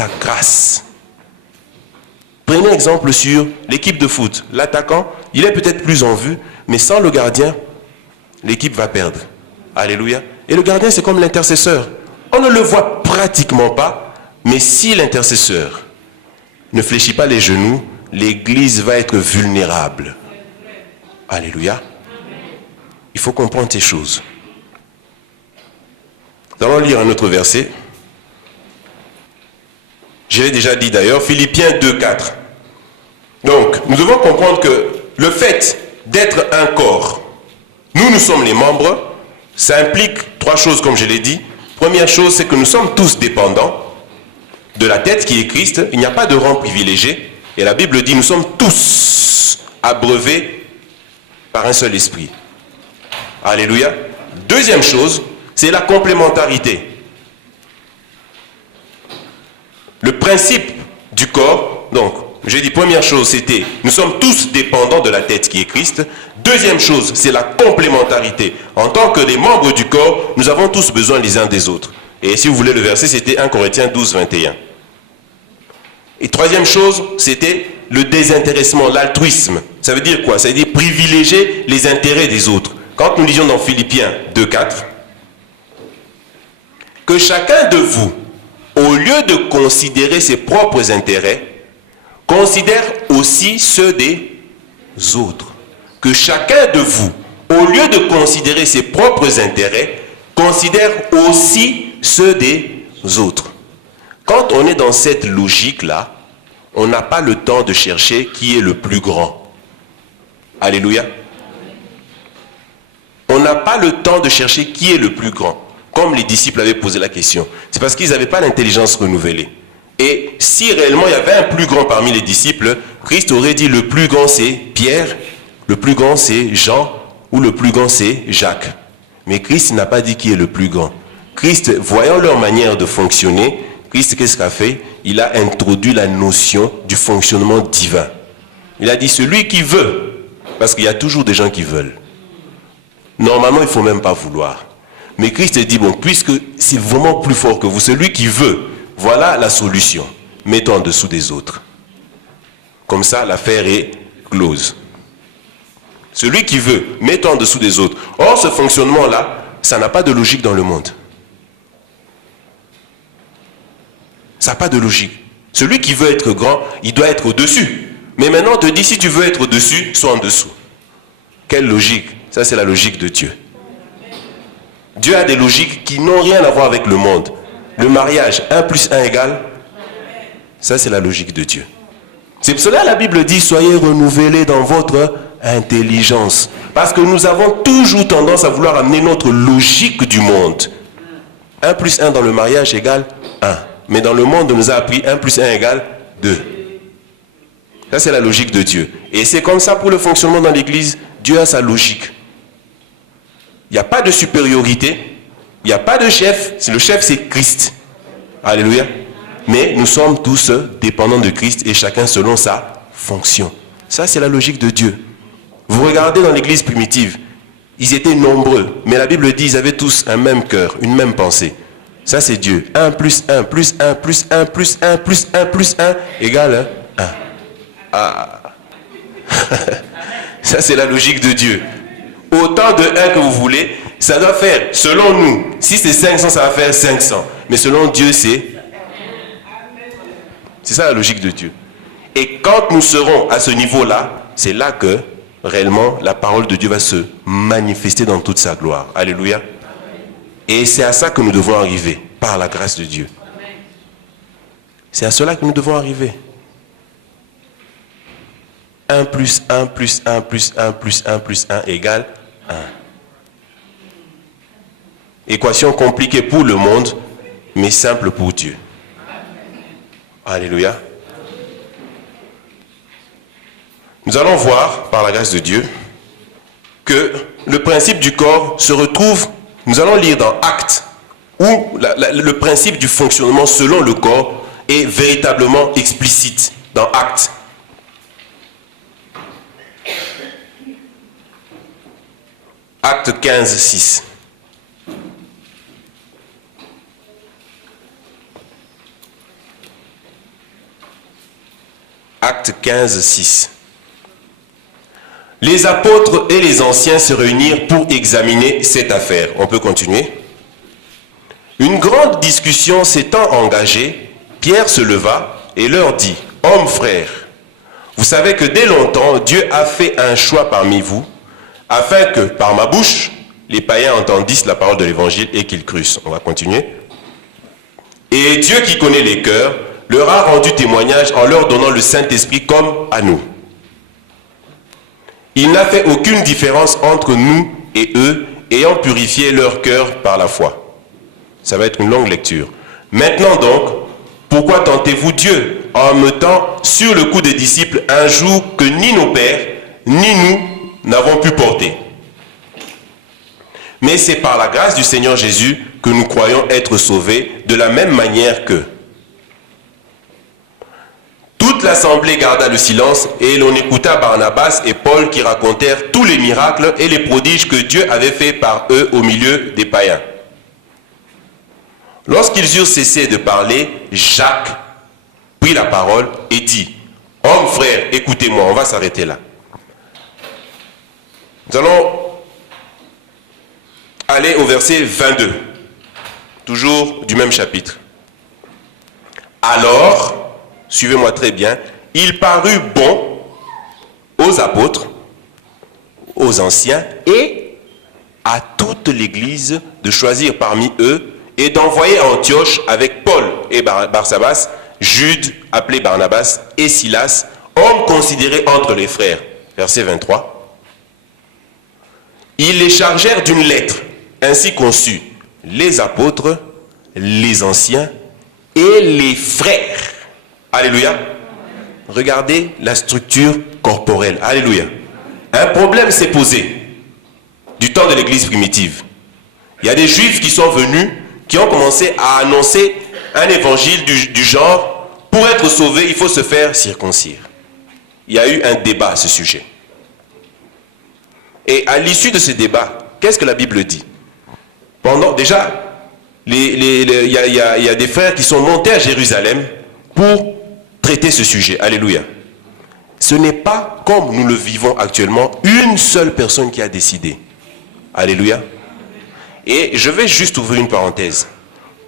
la grâce. Prenez exemple sur l'équipe de foot. L'attaquant, il est peut-être plus en vue, mais sans le gardien, l'équipe va perdre. Alléluia. Et le gardien, c'est comme l'intercesseur. On ne le voit pratiquement pas, mais si l'intercesseur ne fléchit pas les genoux, l'église va être vulnérable. Alléluia. Il faut comprendre ces choses. Nous allons lire un autre verset. Je l'ai déjà dit d'ailleurs, Philippiens 2,4. Donc, nous devons comprendre que le fait d'être un corps, nous sommes les membres, ça implique trois choses comme je l'ai dit. Première chose, c'est que nous sommes tous dépendants de la tête qui est Christ. Il n'y a pas de rang privilégié. Et la Bible dit, nous sommes tous abreuvés par un seul esprit. Alléluia. Deuxième chose, c'est la complémentarité. Le principe du corps, donc, j'ai dit première chose, c'était, nous sommes tous dépendants de la tête qui est Christ. Deuxième chose, c'est la complémentarité. En tant que des membres du corps, nous avons tous besoin les uns des autres. Et si vous voulez le verset, c'était 1 Corinthiens 12, 21. Et troisième chose, c'était le désintéressement, l'altruisme. Ça veut dire quoi? Ça veut dire privilégier les intérêts des autres. Quand nous lisions dans Philippiens 2, 4, que chacun de vous, au lieu de considérer ses propres intérêts, considère aussi ceux des autres. Que chacun de vous, au lieu de considérer ses propres intérêts, considère aussi ceux des autres. Quand on est dans cette logique-là, on n'a pas le temps de chercher qui est le plus grand. Alléluia. On n'a pas le temps de chercher qui est le plus grand. Comme les disciples avaient posé la question. C'est parce qu'ils n'avaient pas l'intelligence renouvelée. Et si réellement il y avait un plus grand parmi les disciples, Christ aurait dit le plus grand c'est Pierre, le plus grand c'est Jean, ou le plus grand c'est Jacques. Mais Christ n'a pas dit qui est le plus grand. Christ, voyant leur manière de fonctionner, Christ, qu'est-ce qu'il a fait? Il a introduit la notion du fonctionnement divin. Il a dit celui qui veut, parce qu'il y a toujours des gens qui veulent. Normalement, il ne faut même pas vouloir. Mais Christ dit, bon, puisque c'est vraiment plus fort que vous, celui qui veut, voilà la solution. Mets-toi en dessous des autres. Comme ça, l'affaire est close. Celui qui veut, mets-toi en dessous des autres. Or, ce fonctionnement-là, ça n'a pas de logique dans le monde. Ça n'a pas de logique. Celui qui veut être grand, il doit être au-dessus. Mais maintenant, on te dit, si tu veux être au-dessus, sois en dessous. Quelle logique? Ça, c'est la logique de Dieu. Dieu a des logiques qui n'ont rien à voir avec le monde. Le mariage, 1 plus 1 égale, ça c'est la logique de Dieu. C'est pour cela que la Bible dit, soyez renouvelés dans votre intelligence. Parce que nous avons toujours tendance à vouloir amener notre logique du monde. 1 plus 1 dans le mariage égale 1. Mais dans le monde, on nous a appris 1 plus 1 égale 2. Ça c'est la logique de Dieu. Et c'est comme ça pour le fonctionnement dans l'église. Dieu a sa logique. Il n'y a pas de supériorité, il n'y a pas de chef, le chef c'est Christ. Alléluia. Mais nous sommes tous dépendants de Christ et chacun selon sa fonction. Ça c'est la logique de Dieu. Vous regardez dans l'église primitive, ils étaient nombreux, mais la Bible dit qu'ils avaient tous un même cœur, une même pensée. Ça c'est Dieu. 1 plus 1 plus 1 plus 1 plus 1 plus 1 plus 1 égale 1. Ah. Ça c'est la logique de Dieu. Autant de 1 que vous voulez, ça doit faire, selon nous, si c'est 500, ça va faire 500. Mais selon Dieu, c'est ça la logique de Dieu. Et quand nous serons à ce niveau-là, c'est là que, réellement, la parole de Dieu va se manifester dans toute sa gloire. Alléluia. Et c'est à ça que nous devons arriver, par la grâce de Dieu. C'est à cela que nous devons arriver. 1 plus 1 plus 1 plus 1 plus 1 plus 1 égale 1. Équation compliquée pour le monde, mais simple pour Dieu. Alléluia. Nous allons voir, par la grâce de Dieu, que le principe du corps se retrouve, nous allons lire dans Actes, où le principe du fonctionnement selon le corps est véritablement explicite dans Actes. Acte 15, 6. Actes 15, 6. Les apôtres et les anciens se réunirent pour examiner cette affaire. On peut continuer. Une grande discussion s'étant engagée, Pierre se leva et leur dit, « Hommes frères, vous savez que dès longtemps, Dieu a fait un choix parmi vous, afin que, par ma bouche, les païens entendissent la parole de l'évangile et qu'ils crussent. » On va continuer. « Et Dieu qui connaît les cœurs, leur a rendu témoignage en leur donnant le Saint-Esprit comme à nous. Il n'a fait aucune différence entre nous et eux, ayant purifié leur cœur par la foi. » Ça va être une longue lecture. « Maintenant donc, pourquoi tentez-vous Dieu en mettant sur le cou des disciples un joug que ni nos pères, ni nous n'avons pu porter? Mais c'est par la grâce du Seigneur Jésus que nous croyons être sauvés de la même manière qu'eux. » Toute l'assemblée garda le silence et l'on écouta Barnabas et Paul qui racontèrent tous les miracles et les prodiges que Dieu avait faits par eux au milieu des païens. Lorsqu'ils eurent cessé de parler, Jacques prit la parole et dit, « Hommes, frères, écoutez-moi, on va s'arrêter là. Nous allons aller au verset 22, toujours du même chapitre. Alors, suivez-moi très bien, il parut bon aux apôtres, aux anciens et à toute l'Église de choisir parmi eux et d'envoyer à Antioche avec Paul et Barsabas, Jude, appelé Barnabas, et Silas, hommes considérés entre les frères. Verset 23. Ils les chargèrent d'une lettre, ainsi conçue, les apôtres, les anciens et les frères. Alléluia. Regardez la structure corporelle. Alléluia. Un problème s'est posé du temps de l'église primitive. Il y a des juifs qui sont venus, qui ont commencé à annoncer un évangile du genre, pour être sauvé, il faut se faire circoncire. Il y a eu un débat à ce sujet. Et à l'issue de ce débat, qu'est-ce que la Bible dit? Déjà, il y a des frères qui sont montés à Jérusalem pour traiter ce sujet. Alléluia. Ce n'est pas, comme nous le vivons actuellement, une seule personne qui a décidé. Alléluia. Et je vais juste ouvrir une parenthèse.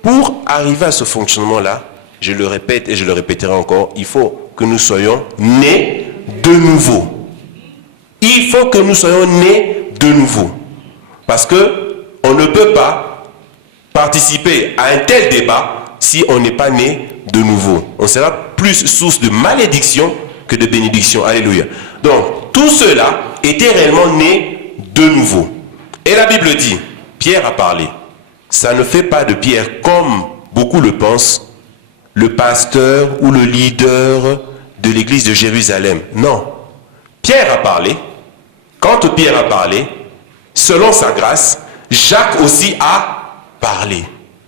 Pour arriver à ce fonctionnement-là, je le répète et je le répéterai encore, il faut que nous soyons nés de nouveau. Il faut que nous soyons nés de nouveau. Parce que on ne peut pas participer à un tel débat si on n'est pas né de nouveau. On sera plus source de malédiction que de bénédiction. Alléluia. Donc, tout cela était réellement né de nouveau. Et la Bible dit, Pierre a parlé. Ça ne fait pas de Pierre, comme beaucoup le pensent, le pasteur ou le leader de l'église de Jérusalem. Non. Pierre a parlé. Quand Pierre a parlé, selon sa grâce, Jacques aussi a parlé.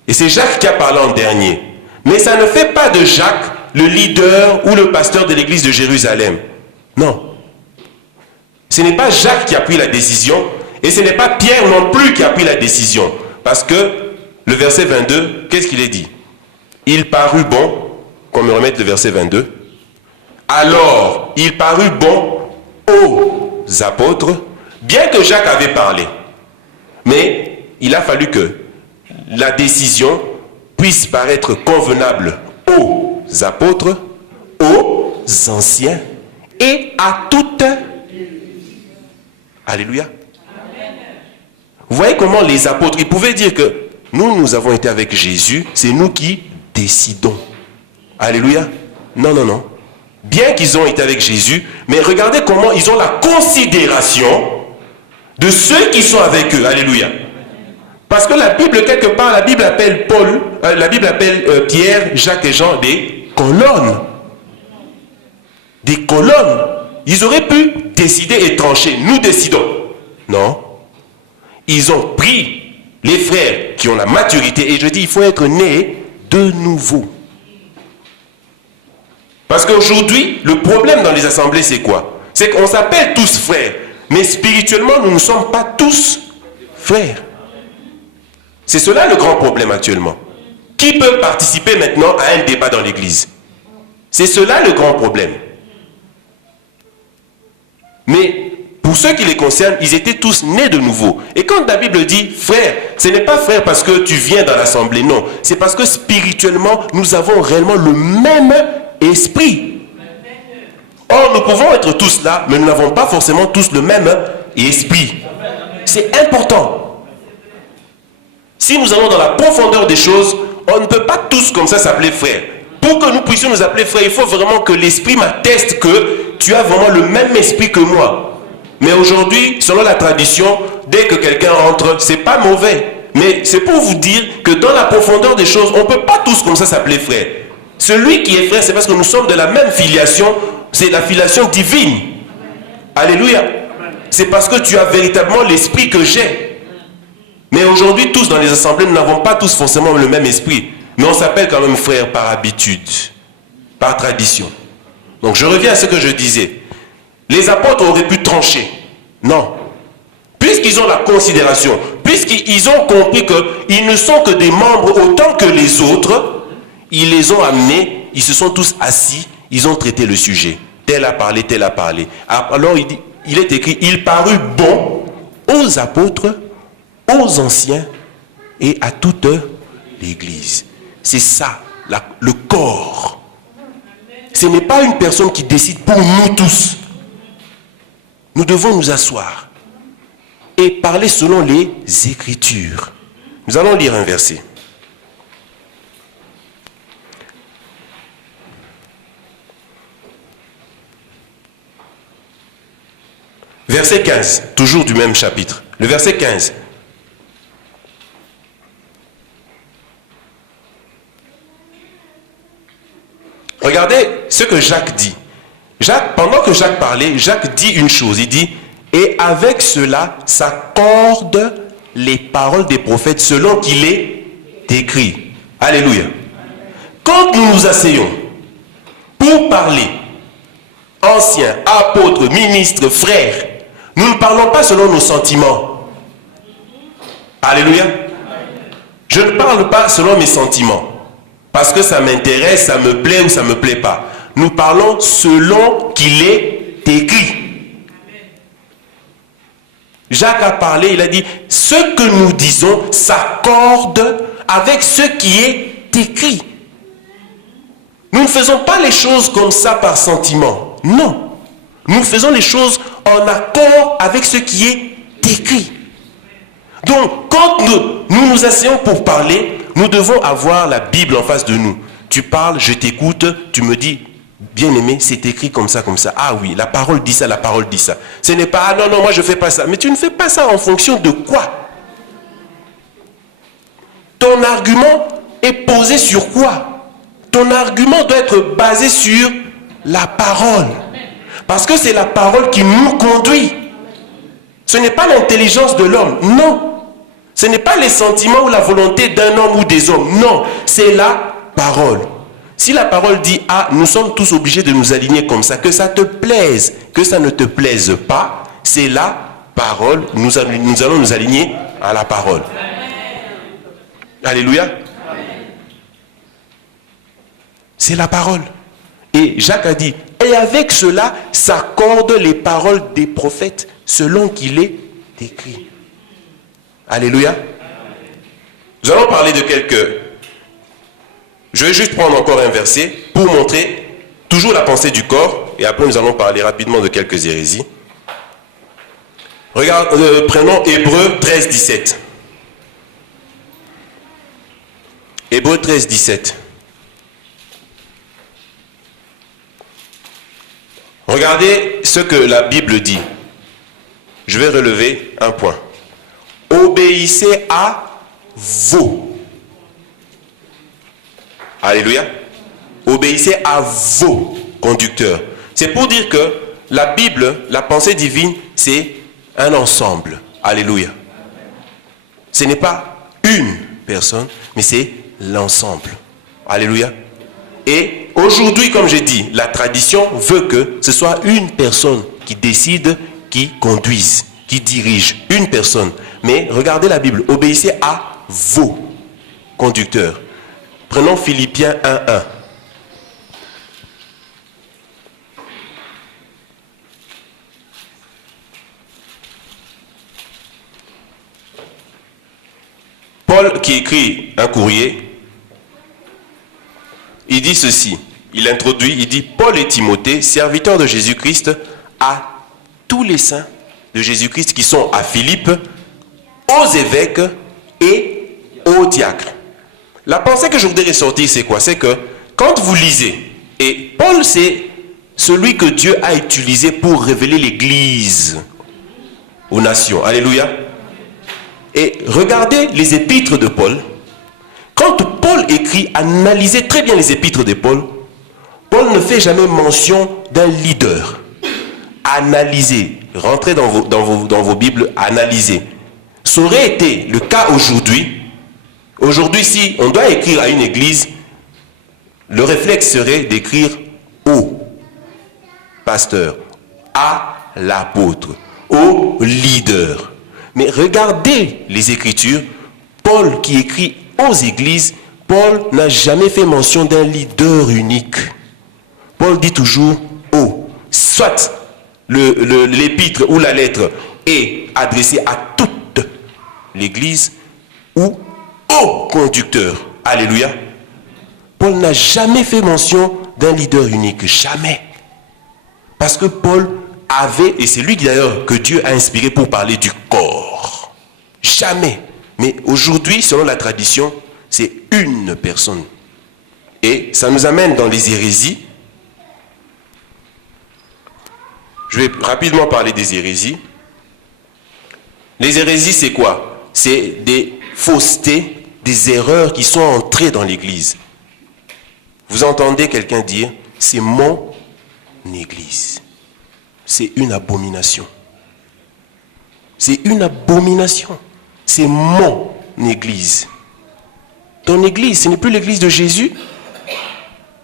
Et c'est Jacques qui a parlé en dernier. Mais ça ne fait pas de Jacques le leader ou le pasteur de l'église de Jérusalem. Non. Ce n'est pas Jacques qui a pris la décision et ce n'est pas Pierre non plus qui a pris la décision. Parce que le verset 22, qu'est-ce qu'il est dit? Il parut bon, qu'on me remette le verset 22. Alors, il parut bon aux apôtres, bien que Jacques avait parlé. Mais il a fallu que la décision puisse paraître convenable aux apôtres, aux anciens et à toute. Alléluia. Vous voyez comment les apôtres, ils pouvaient dire que nous avons été avec Jésus, c'est nous qui décidons. Alléluia. Non, non, non. Bien qu'ils ont été avec Jésus, mais regardez comment ils ont la considération de ceux qui sont avec eux. Alléluia. Parce que la Bible, quelque part, la Bible appelle Pierre, Jacques et Jean des colonnes. Des colonnes. Ils auraient pu décider et trancher. Nous décidons. Non. Ils ont pris les frères qui ont la maturité. Et je dis, il faut être né de nouveau. Parce qu'aujourd'hui, le problème dans les assemblées, c'est quoi? C'est qu'on s'appelle tous frères. Mais spirituellement, nous ne sommes pas tous frères. C'est cela le grand problème actuellement. Qui peut participer maintenant à un débat dans l'église? C'est cela le grand problème. Mais pour ceux qui les concernent, ils étaient tous nés de nouveau. Et quand la Bible dit frère, ce n'est pas frère parce que tu viens dans l'assemblée, non. C'est parce que spirituellement, nous avons réellement le même esprit. Or, nous pouvons être tous là, mais nous n'avons pas forcément tous le même esprit. C'est important. Si nous allons dans la profondeur des choses, on ne peut pas tous comme ça s'appeler frère. Pour que nous puissions nous appeler frère, il faut vraiment que l'esprit m'atteste que tu as vraiment le même esprit que moi. Mais aujourd'hui, selon la tradition, dès que quelqu'un entre, c'est pas mauvais. Mais c'est pour vous dire que dans la profondeur des choses, on ne peut pas tous comme ça s'appeler frère. Celui qui est frère, c'est parce que nous sommes de la même filiation, c'est la filiation divine. Alléluia. C'est parce que tu as véritablement l'esprit que j'ai. Mais aujourd'hui, tous dans les assemblées, nous n'avons pas tous forcément le même esprit. Mais on s'appelle quand même frère par habitude, par tradition. Donc je reviens à ce que je disais. Les apôtres auraient pu trancher. Non. Puisqu'ils ont la considération, puisqu'ils ont compris qu'ils ne sont que des membres autant que les autres, ils les ont amenés, ils se sont tous assis, ils ont traité le sujet. Tel a parlé, tel a parlé. Alors il est écrit, il parut bon aux apôtres, aux anciens et à toute l'Église. C'est ça, le corps. Ce n'est pas une personne qui décide pour nous tous. Nous devons nous asseoir et parler selon les Écritures. Nous allons lire un verset. Verset 15, toujours du même chapitre. Le verset 15. Regardez ce que Jacques dit. Pendant que Jacques parlait, Jacques dit une chose. Il dit, et avec cela s'accordent les paroles des prophètes selon qu'il est écrit. Alléluia. Quand nous nous asseyons pour parler, anciens, apôtres, ministres, frères, nous ne parlons pas selon nos sentiments. Alléluia. Je ne parle pas selon mes sentiments. Parce que ça m'intéresse, ça me plaît ou ça ne me plaît pas. Nous parlons selon qu'il est écrit. Jacques a parlé, il a dit, ce que nous disons s'accorde avec ce qui est écrit. Nous ne faisons pas les choses comme ça par sentiment. Non. Nous faisons les choses en accord avec ce qui est écrit. Donc, quand nous nous asseyons pour parler, nous devons avoir la Bible en face de nous. Tu parles, je t'écoute, tu me dis, bien-aimé, c'est écrit comme ça, comme ça. Ah oui, la parole dit ça, la parole dit ça. Ce n'est pas, ah non, non, moi je ne fais pas ça. Mais tu ne fais pas ça en fonction de quoi? Ton argument est posé sur quoi? Ton argument doit être basé sur la parole. Parce que c'est la parole qui nous conduit. Ce n'est pas l'intelligence de l'homme, non. Ce n'est pas les sentiments ou la volonté d'un homme ou des hommes, non. C'est la parole. Si la parole dit, ah, nous sommes tous obligés de nous aligner comme ça, que ça te plaise, que ça ne te plaise pas, c'est la parole. Nous allons nous aligner à la parole. Alléluia. C'est la parole. Et Jacques a dit, et avec cela s'accordent les paroles des prophètes selon qu'il est écrit. Alléluia. Nous allons parler de quelques... Je vais juste prendre encore un verset pour montrer toujours la pensée du corps et après nous allons parler rapidement de quelques hérésies. Regarde, prenons Hébreux 13, 17. Hébreux 13, 17. Regardez ce que la Bible dit. Je vais relever un point. Obéissez à vos. Alléluia. Obéissez à vos conducteurs. C'est pour dire que la Bible, la pensée divine, c'est un ensemble. Alléluia. Ce n'est pas une personne, mais c'est l'ensemble. Alléluia. Et aujourd'hui, comme j'ai dit, la tradition veut que ce soit une personne qui décide, qui conduise, qui dirige. Une personne. Mais regardez la Bible. Obéissez à vos conducteurs. Prenons Philippiens 1:1. Paul qui écrit un courrier, il dit ceci, il introduit, il dit « Paul et Timothée, serviteurs de Jésus-Christ, à tous les saints de Jésus-Christ qui sont à Philippe, aux évêques et aux diacres. » La pensée que je voudrais ressortir, c'est quoi? C'est que quand vous lisez, et Paul c'est celui que Dieu a utilisé pour révéler l'Église aux nations. Alléluia. Et regardez les épîtres de Paul. Quand Paul écrit, analysez très bien les épîtres de Paul. Paul ne fait jamais mention d'un leader. Analysez. Rentrez dans vos Bibles, analysez. Ça aurait été le cas aujourd'hui. Aujourd'hui, si on doit écrire à une église, le réflexe serait d'écrire au pasteur, à l'apôtre, au leader. Mais regardez les Écritures. Paul qui écrit aux églises, Paul n'a jamais fait mention d'un leader unique. Paul dit toujours au. Soit l'épître ou la lettre est adressée à toute l'église ou au conducteur. Alléluia. Paul n'a jamais fait mention d'un leader unique. Jamais. Parce que Paul avait, et c'est lui d'ailleurs que Dieu a inspiré pour parler du corps. Jamais. Mais aujourd'hui, selon la tradition, c'est une personne. Et ça nous amène dans les hérésies. Je vais rapidement parler des hérésies. Les hérésies, c'est quoi? C'est des faussetés, des erreurs qui sont entrées dans l'église. Vous entendez quelqu'un dire, c'est mon église. C'est une abomination. C'est une abomination. C'est mon église. Ton église, ce n'est plus l'église de Jésus.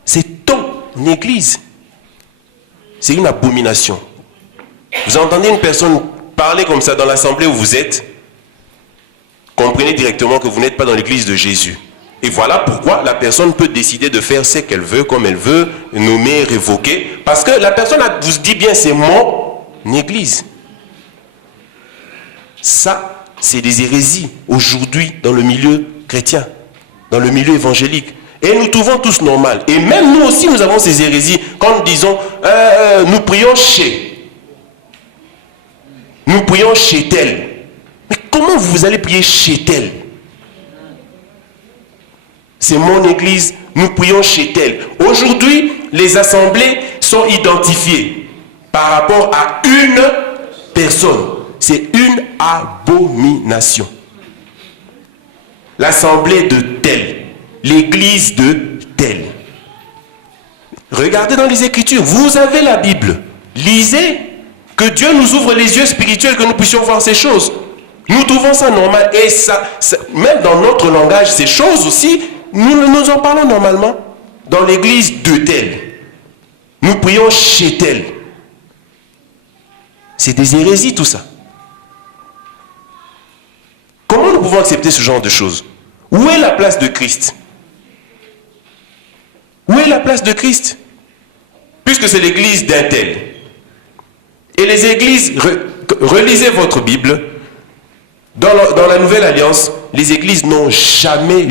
C'est ton église. C'est une abomination. Vous entendez une personne parler comme ça dans l'assemblée où vous êtes, comprenez directement que vous n'êtes pas dans l'église de Jésus. Et voilà pourquoi la personne peut décider de faire ce qu'elle veut, comme elle veut, nommer, révoquer. Parce que la personne vous dit bien, c'est mon église. Ça, c'est des hérésies aujourd'hui dans le milieu chrétien, dans le milieu évangélique. Et nous trouvons tous normal. Et même nous aussi, nous avons ces hérésies. Quand nous disons, nous prions chez. Nous prions chez tel. Mais comment vous allez prier chez tel? C'est mon église, nous prions chez tel. Aujourd'hui, les assemblées sont identifiées par rapport à une personne. C'est une abomination. L'assemblée de tel, l'église de tel. Regardez dans les Écritures, vous avez la Bible. Lisez, que Dieu nous ouvre les yeux spirituels, que nous puissions voir ces choses. Nous trouvons ça normal. Et ça, même dans notre langage, ces choses aussi, nous en parlons normalement. Dans l'église de tel. Nous prions chez tel. C'est des hérésies tout ça. Comment nous pouvons accepter ce genre de choses? Où est la place de Christ? Où est la place de Christ? Puisque c'est l'église d'un tel. Et les églises, relisez votre Bible. Dans la Nouvelle Alliance, les églises n'ont jamais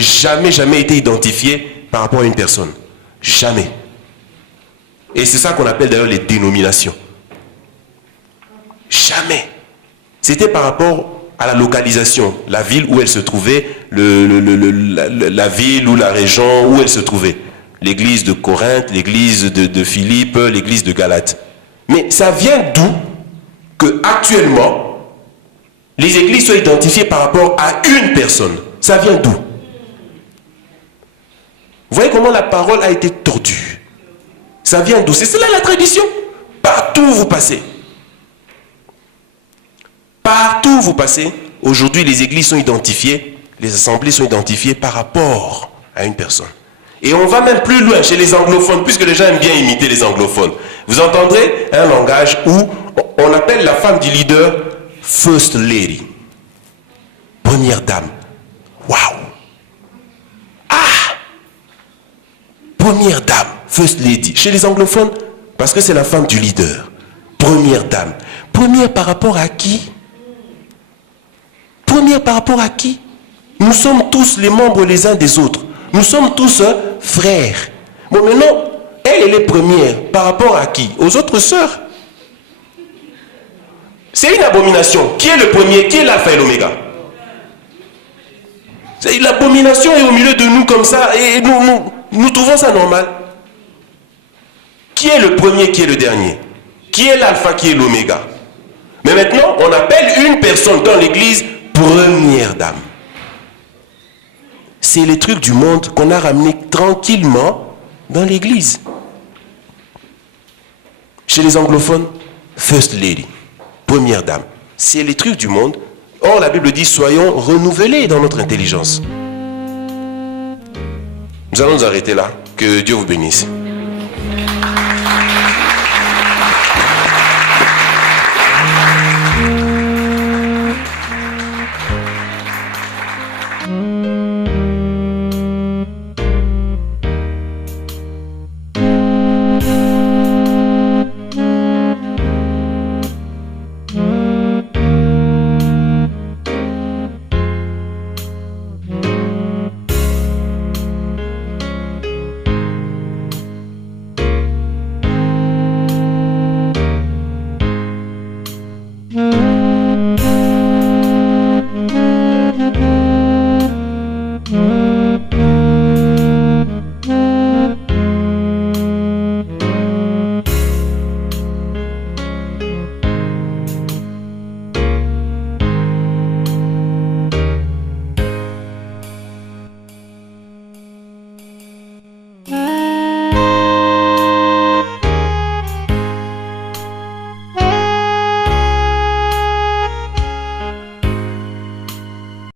été identifiées par rapport à une personne. Jamais. Et c'est ça qu'on appelle d'ailleurs les dénominations. Jamais. C'était par rapport à la localisation, la ville où elle se trouvait, la ville ou la région où elle se trouvait. L'église de Corinthe, l'église de Philippe, l'église de Galate. Mais ça vient d'où que actuellement les églises sont identifiées par rapport à une personne? Ça vient d'où? Vous voyez comment la parole a été tordue? Ça vient d'où? C'est cela la tradition. Partout où vous passez. Partout où vous passez, aujourd'hui les églises sont identifiées, les assemblées sont identifiées par rapport à une personne. Et on va même plus loin chez les anglophones, puisque les gens aiment bien imiter les anglophones. Vous entendrez un langage où on appelle la femme du leader First Lady. Première dame. Waouh! Ah! Première dame, First Lady. Chez les anglophones, parce que c'est la femme du leader. Première dame. Première par rapport à qui? Première par rapport à qui? Nous sommes tous les membres les uns des autres. Nous sommes tous frères. Bon, maintenant, elle est première. Par rapport à qui? Aux autres sœurs. C'est une abomination. Qui est le premier? Qui est l'alpha et l'oméga? L'abomination est au milieu de nous comme ça. Et nous trouvons ça normal. Qui est le premier? Qui est le dernier? Qui est l'alpha? Qui est l'oméga? Mais maintenant, on appelle une personne dans l'église première dame. C'est les trucs du monde qu'on a ramenés tranquillement dans l'église. Chez les anglophones, first lady, première dame. C'est les trucs du monde. Or, la Bible dit, soyons renouvelés dans notre intelligence. Nous allons nous arrêter là. Que Dieu vous bénisse.